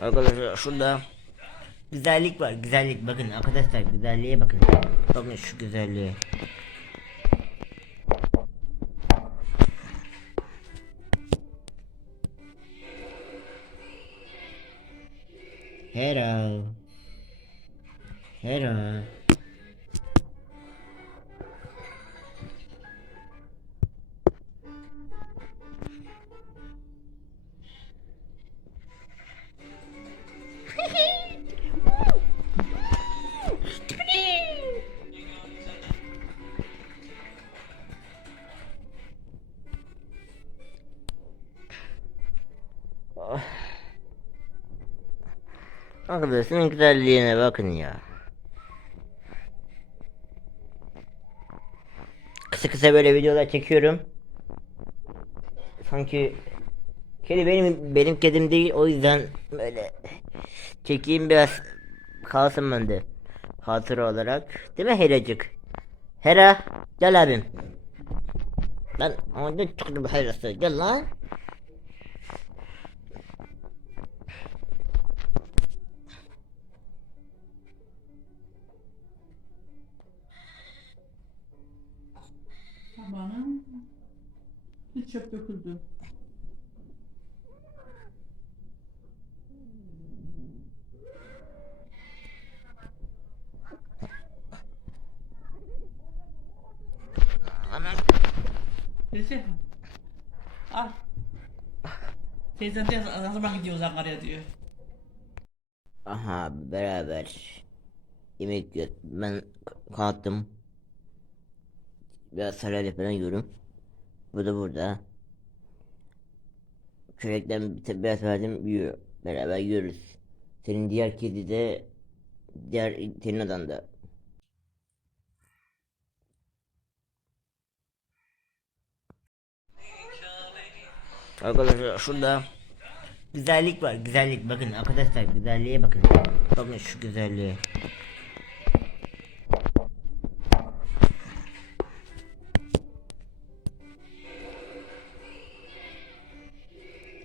Arkadaşlar şurada güzellik var. Güzellik bakın arkadaşlar güzelliğe bakın. Bakın şu güzelliğe. Hello. Hello Arkadaşın güzelliğine bakın ya. Kısa kısa böyle videolar çekiyorum. Sanki kedi benim benim kedim değil o yüzden böyle çekeyim biraz kalsın bende hatıra olarak. Değil mi Heracık? Hera gel abim. Ben orada çıktım Herası gel lan. Hiç çöp döküldü. Neyse. Al. Teyzen de ne zaman gidiyoruz Ankara'ya diyor. Aha beraber yemek yiyor. Ben kalktım. Biraz sarayla falan yiyorum. Bu da burada. Kürekten bir- biraz verdim yiyor. Beraber yiyoruz. Senin diğer kedi de diğer senin odan da. Arkadaşlar şurada güzellik var güzellik bakın arkadaşlar güzelliğe bakın bakın şu güzelliğe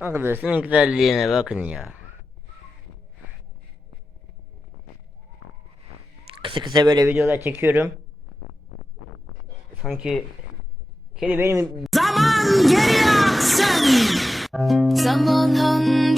Arkadaşın güzelliğine bakın ya. Kısa kısa böyle videolar çekiyorum. Sanki kedi benim Zaman hancı